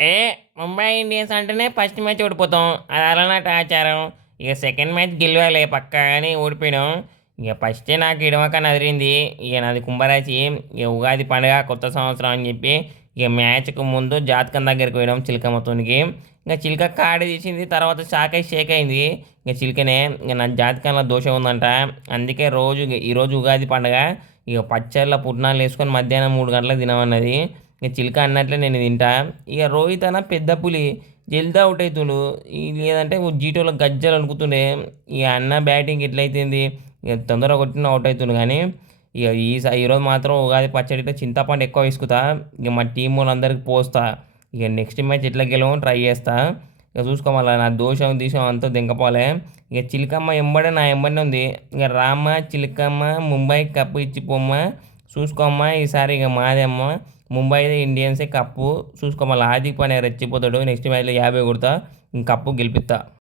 ఏ Mumbai Indians అంటేనే first match ఓడిపోతాం. అది అలాంటి ఆచారం. ఇక సెకండ్ మ్యాచ్ గెలవాలి పక్క అని ఓడిపోయినాం. ఇక ఫస్టే నాకు ఇడమక నదిరింది. ఇక నాది కుంభరాశి. ఇక ఉగాది పండుగ కొత్త సంవత్సరం అని చెప్పి ఇక మ్యాచ్కు ముందు జాతకం దగ్గరికి పోయినాం మొత్తానికి. ఇంకా చిలక కాడి తీసింది తర్వాత షాక్ అయి షేక్ అయింది. ఇక చిలకనే ఇక నా జాతకంలో దోషం ఉందంట. అందుకే రోజు ఈరోజు ఉగాది పండుగ. ఇక పచ్చళ్ళ పుట్నాలు వేసుకొని మధ్యాహ్నం మూడు గంటలకు తినమన్నది. ఇక చిలుక అన్నట్లే నేను తింటా. ఇక రోహిత్ అన్న పెద్ద పులి జల్దా అవుట్ అవుతుండు లేదంటే జీటోలో గజ్జలు అనుకుతుండే. ఇక అన్న బ్యాటింగ్ ఎట్లయితుంది? ఇక తొందరగా కొట్టిన అవుట్ అవుతుండు కానీ ఇక ఈ ఈరోజు మాత్రం ఉగాది పచ్చడి చింతపండు ఎక్కువ వేసుకుతా. ఇక మా టీం వాళ్ళందరికీ పోస్తా. ఇక నెక్స్ట్ మ్యాచ్ ఎట్లా గెలవని ట్రై చేస్తా. ఇక చూసుకోమల్ల నా దోషం దీశం అంతా దింకపోలే. ఇక చిలకమ్మ ఎంబడే నా ఎంబడి ఉంది. ఇక రామ్మ చిలకమ్మ ముంబై కప్పు ఇచ్చిపోమ్మ చూసుకోమ్మ ఈసారి ఇక మాదేమ్మ ముంబై ఇండియన్సే కప్పు చూసుకోమల్ల హార్దిక్ పాండ్యా రెచ్చిపోతాడు నెక్స్ట్ మ్యాచ్లో యాభై కొడతా కప్పు గెలిపిస్తా.